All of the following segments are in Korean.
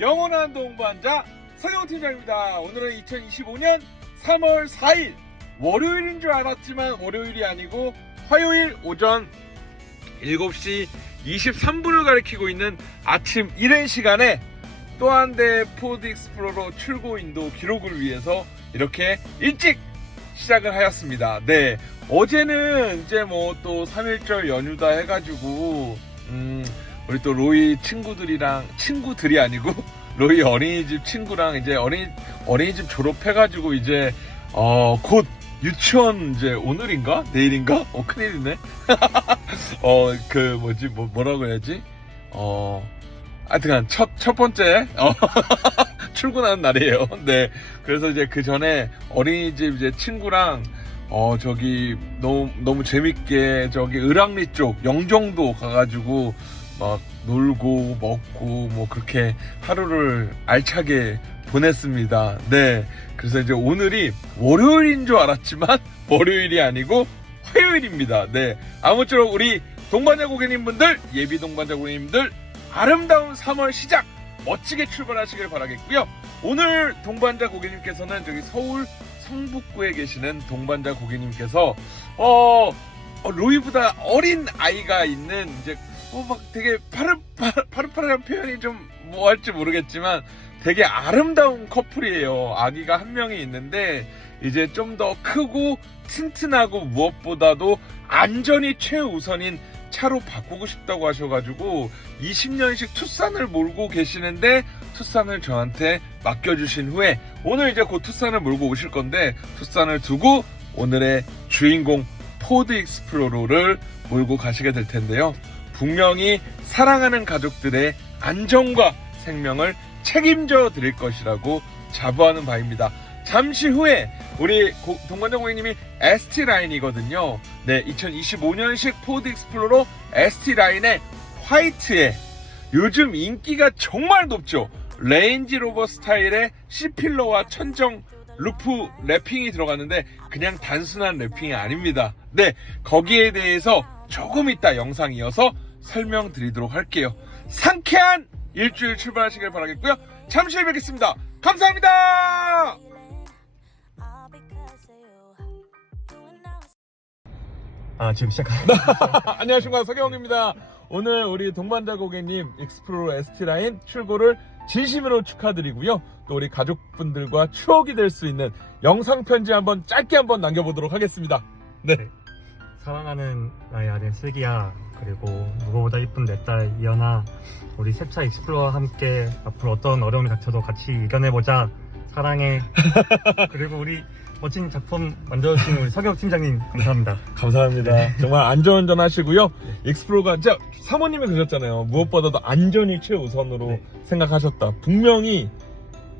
영원한 동반자 서경 팀장입니다. 오늘은 2025년 3월 4일 월요일인 줄 알았지만 월요일이 아니고 화요일 오전 7시 23분을 가리키고 있는 아침 이른 시간에 또 한 대 포드 익스플로러 출고 인도 기록을 위해서 이렇게 일찍 시작을 하였습니다. 네. 어제는 이제 뭐 또 3일절 연휴다 해가지고, 음, 우리 또 로이 친구들이랑, 친구들이 아니고, 로이 어린이집 친구랑 이제 어린이, 어린이집 졸업해가지고 이제, 어, 곧 유치원 이제 오늘인가? 내일인가? 어, 큰일이네. 어, 그 뭐지, 뭐, 뭐라고 해야지? 어, 하여튼간 첫, 첫 번째, 어, 출근하는 날이에요. 네. 그래서 이제 그 전에 어린이집 이제 친구랑 어 저기 너무 너무 재밌게 저기 을왕리 쪽 영종도 가가지고 막 놀고 먹고 뭐 그렇게 하루를 알차게 보냈습니다. 네. 그래서 이제 오늘이 월요일인 줄 알았지만 월요일이 아니고 화요일입니다. 네. 아무쪼록 우리 동반자 고객님분들 예비 동반자 고객님들 아름다운 3월 시작 멋지게 출발하시길 바라겠고요. 오늘 동반자 고객님께서는 저기 서울 성북구에 계시는 동반자 고객님께서 어, 어, 로이보다 어린 아이가 있는 이제 어, 막 되게 파릇 파릇파릇한 표현이 좀 뭐 할지 모르겠지만 되게 아름다운 커플이에요. 아기가 한 명이 있는데 이제 좀 더 크고 튼튼하고 무엇보다도 안전이 최우선인 차로 바꾸고 싶다고 하셔가지고 20년씩 투싼을 몰고 계시는데 투싼을 저한테 맡겨주신 후에 오늘 이제 곧 투싼을 몰고 오실 건데 투싼을 두고 오늘의 주인공 포드 익스플로러를 몰고 가시게 될 텐데요. 분명히 사랑하는 가족들의 안전과 생명을 책임져 드릴 것이라고 자부하는 바입니다. 잠시 후에 우리 고- 동반자 고객님이 ST 라인이거든요. 네, 2025년식 포드 익스플로러 ST 라인의 화이트에 요즘 인기가 정말 높죠. 레인지 로버 스타일의 C필러와 천정 루프 랩핑이 들어갔는데 그냥 단순한 랩핑이 아닙니다. 네, 거기에 대해서 조금 이따 영상 이어서 설명드리도록 할게요. 상쾌한 일주일 출발하시길 바라겠고요. 잠시 후에 뵙겠습니다. 감사합니다. 아 지금 시작하 안녕하십니까 서경입니다. 오늘 우리 동반자 고객님 익스플로러 ST 라인 출고를 진심으로 축하드리고요. 또 우리 가족분들과 추억이 될 수 있는 영상 편지 한번 짧게 한번 남겨보도록 하겠습니다. 네. 사랑하는 나의 아들 슬기야 그리고 누구보다 이쁜 내 딸 이연아 우리 셉차 익스플로어와 함께 앞으로 어떤 어려움이 닥쳐도 같이 이겨내보자 사랑해 그리고 우리 멋진 작품 만들어주신 우리 서경 팀장님 감사합니다 감사합니다. 정말 안전운전 하시고요. 익스플로러가 진짜 사모님이 그러셨잖아요. 무엇보다도 안전이 최우선으로 네. 생각하셨다. 분명히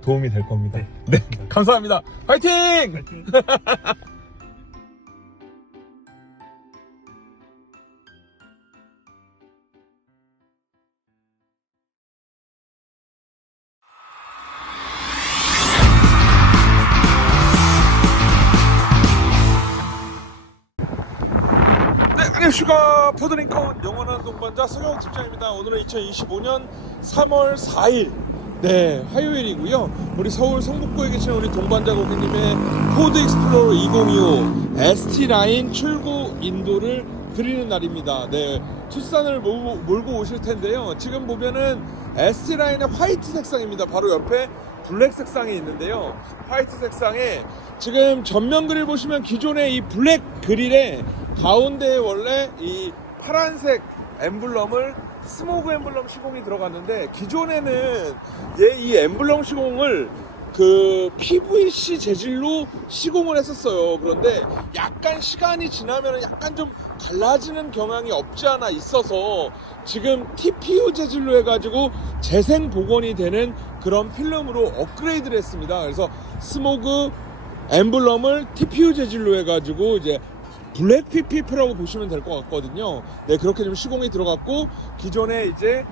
도움이 될 겁니다. 네. 네. 감사합니다. 화이팅! 파이팅! 네, 안녕하십니까. 포드링컨 영원한 동반자 서경 집장입니다. 오늘은 2025년 3월 4일. 네, 화요일이고요. 우리 서울 성북구에 계신 우리 동반자 고객님의 포드 익스플로러 2025 ST 라인 출고 인도를 드리는 날입니다. 네, 투싼을 몰고, 몰고 오실 텐데요. 지금 보면은 ST 라인의 화이트 색상입니다. 바로 옆에 블랙 색상이 있는데요. 화이트 색상에 지금 전면 그릴 보시면 기존의 이 블랙 그릴에 가운데에 원래 이 파란색 엠블럼을 스모그 엠블럼 시공이 들어갔는데 기존에는 얘 이 엠블럼 시공을 그 PVC 재질로 시공을 했었어요. 그런데 약간 시간이 지나면 약간 좀 갈라지는 경향이 없지 않아 있어서 지금 TPU 재질로 해가지고 재생 복원이 되는 그런 필름으로 업그레이드를 했습니다. 그래서 스모그 엠블럼을 TPU 재질로 해가지고 이제 블랙 PPP라고 보시면 될 것 같거든요. 네, 그렇게 좀 시공이 들어갔고 기존에 이제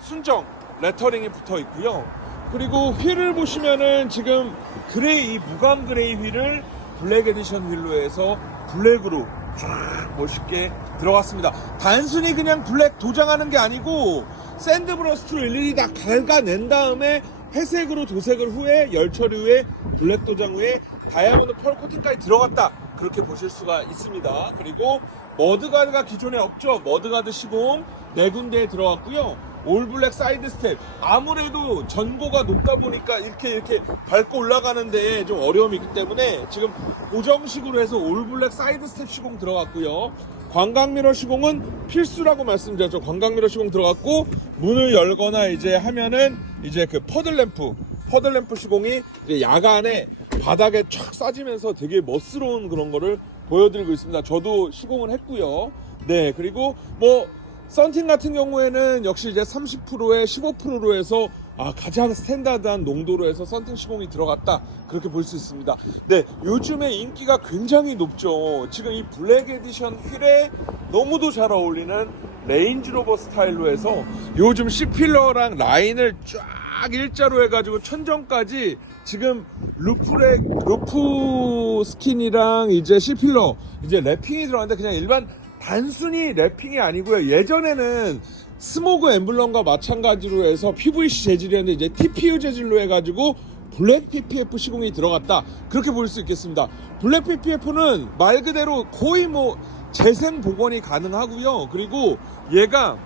순정 레터링이 붙어 있고요. 그리고 휠을 보시면은 지금 그레이 이 무감 그레이 휠을 블랙 에디션 휠로 해서 블랙으로 쫙 멋있게 들어갔습니다. 단순히 그냥 블랙 도장하는 게 아니고 샌드브러스트로 일일이 다 갉아낸 다음에 회색으로 도색을 후에 열 처리 후에 블랙 도장 후에 다이아몬드 펄 코팅까지 들어갔다. 그렇게 보실 수가 있습니다. 그리고 머드가드가 기존에 없죠. 머드가드 시공 네 군데에 들어갔고요. 올블랙 사이드 스텝. 아무래도 전고가 높다 보니까 이렇게 이렇게 밟고 올라가는데 좀 어려움이 있기 때문에 지금 고정식으로 해서 올블랙 사이드 스텝 시공 들어갔고요. 관광미러 시공은 필수라고 말씀드렸죠. 관광미러 시공 들어갔고 문을 열거나 이제 하면은 이제 그 퍼들램프 퍼들램프 시공이 야간에 바닥에 촥 싸지면서 되게 멋스러운 그런 거를 보여드리고 있습니다 저도 시공을 했고요 네 그리고 뭐 썬팅 같은 경우에는 역시 이제 30%에 15%로 해서 아, 가장 스탠다드한 농도로 해서 썬팅 시공이 들어갔다 그렇게 볼 수 있습니다. 네, 요즘에 인기가 굉장히 높죠. 지금 이 블랙 에디션 휠에 너무도 잘 어울리는 레인지로버 스타일로 해서 요즘 C필러랑 라인을 쫙 일자로 해가지고 천정까지 지금 루프렉 루프 스킨이랑 이제 C필러 이제 랩핑이 들어갔는데 그냥 일반 단순히 랩핑이 아니고요. 예전에는 스모그 엠블럼과 마찬가지로 해서 PVC 재질이었는데 이제 TPU 재질로 해가지고 블랙 PPF 시공이 들어갔다 그렇게 볼 수 있겠습니다. 블랙 PPF는 말 그대로 거의 뭐 재생 복원이 가능하고요. 그리고 얘가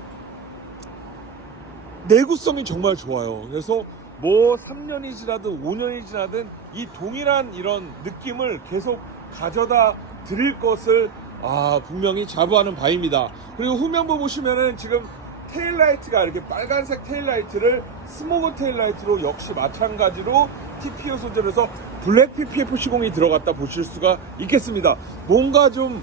내구성이 정말 좋아요. 그래서 뭐 3년이 지나든 5년이 지나든 이 동일한 이런 느낌을 계속 가져다 드릴 것을 아 분명히 자부하는 바입니다. 그리고 후면부 보시면은 지금 테일라이트가 이렇게 빨간색 테일라이트를 스모그 테일라이트로 역시 마찬가지로 TPU 소재로 해서 블랙 PPF 시공이 들어갔다 보실 수가 있겠습니다. 뭔가 좀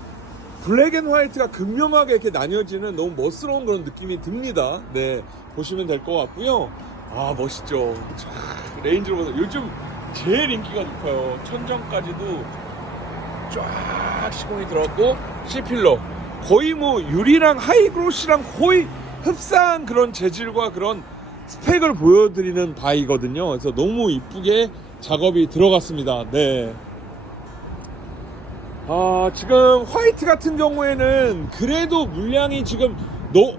블랙 앤 화이트가 극명하게 이렇게 나뉘어지는 너무 멋스러운 그런 느낌이 듭니다. 네, 보시면 될 것 같고요. 아, 멋있죠. 촤, 레인지로버 요즘 제일 인기가 높아요. 천정까지도 쫙 시공이 들어갔고 C필러 거의 뭐 유리랑 하이그로시랑 거의 흡사한 그런 재질과 그런 스펙을 보여드리는 바이거든요. 그래서 너무 이쁘게 작업이 들어갔습니다. 네. 아, 지금 화이트 같은 경우에는 그래도 물량이 지금 너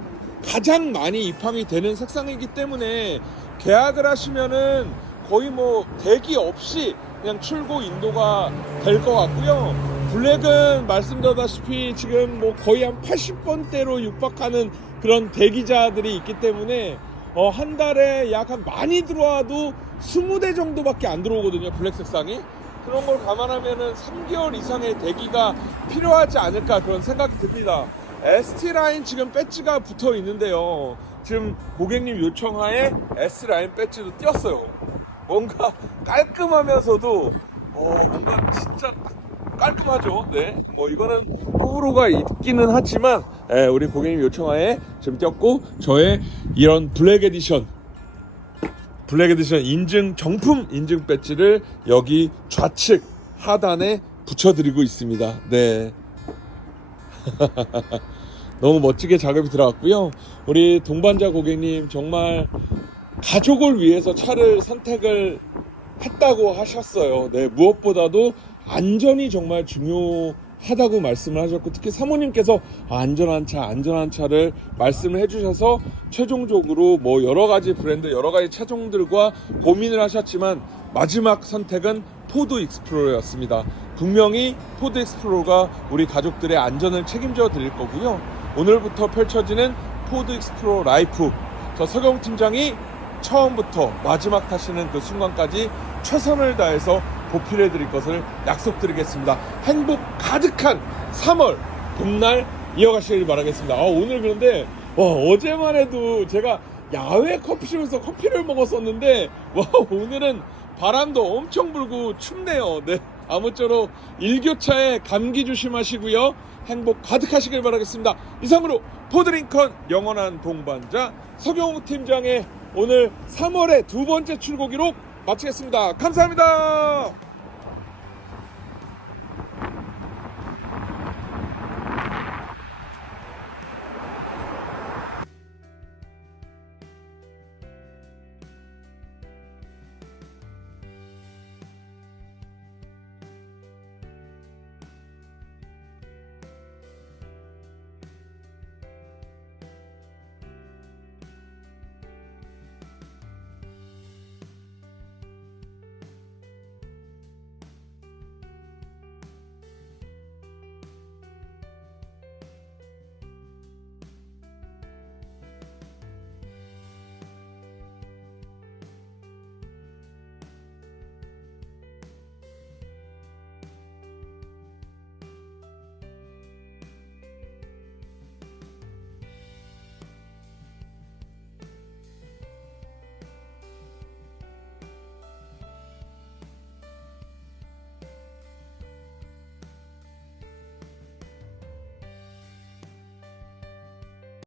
가장 많이 입항이 되는 색상이기 때문에 계약을 하시면은 거의 뭐 대기 없이 그냥 출고 인도가 될 것 같고요. 블랙은 말씀드렸다시피 지금 뭐 거의 한 80번대로 육박하는 그런 대기자들이 있기 때문에 어, 한 달에 약 한 많이 들어와도 20대 정도밖에 안 들어오거든요. 블랙 색상이. 그런 걸 감안하면은 3개월 이상의 대기가 필요하지 않을까 그런 생각이 듭니다. ST 라인 지금 배지가 붙어 있는데요. 지금 고객님 요청하에 S 라인 배지도 띄었어요. 뭔가 깔끔하면서도 어 뭔가 진짜 깔끔하죠. 네. 뭐 이거는 호불호가 있기는 하지만 예, 우리 고객님 요청하에 지금 띄었고 저의 이런 블랙 에디션 블랙 에디션 인증 정품 인증 배지를 여기 좌측 하단에 붙여드리고 있습니다. 네. 너무 멋지게 작업이 들어갔고요. 우리 동반자 고객님 정말 가족을 위해서 차를 선택을 했다고 하셨어요. 네, 무엇보다도 안전이 정말 중요하다고 말씀을 하셨고 특히 사모님께서 안전한 차, 안전한 차를 말씀을 해주셔서 최종적으로 뭐 여러 가지 브랜드, 여러 가지 차종들과 고민을 하셨지만 마지막 선택은 포드 익스플로러였습니다. 분명히 포드 익스플로러가 우리 가족들의 안전을 책임져 드릴 거고요. 오늘부터 펼쳐지는 포드 익스플로러 라이프 저 서경 팀장이 처음부터 마지막 타시는 그 순간까지 최선을 다해서 보필해 드릴 것을 약속드리겠습니다. 행복 가득한 3월 봄날 이어가시길 바라겠습니다. 아, 오늘 그런데 와, 어제만 해도 제가 야외 커피숍에서 커피를 먹었었는데 와, 오늘은 바람도 엄청 불고 춥네요. 네. 아무쪼록 일교차에 감기 조심하시고요. 행복 가득하시길 바라겠습니다. 이상으로 포드링컨 영원한 동반자 서경우 팀장의 오늘 3월의 두 번째 출고 기록 마치겠습니다. 감사합니다.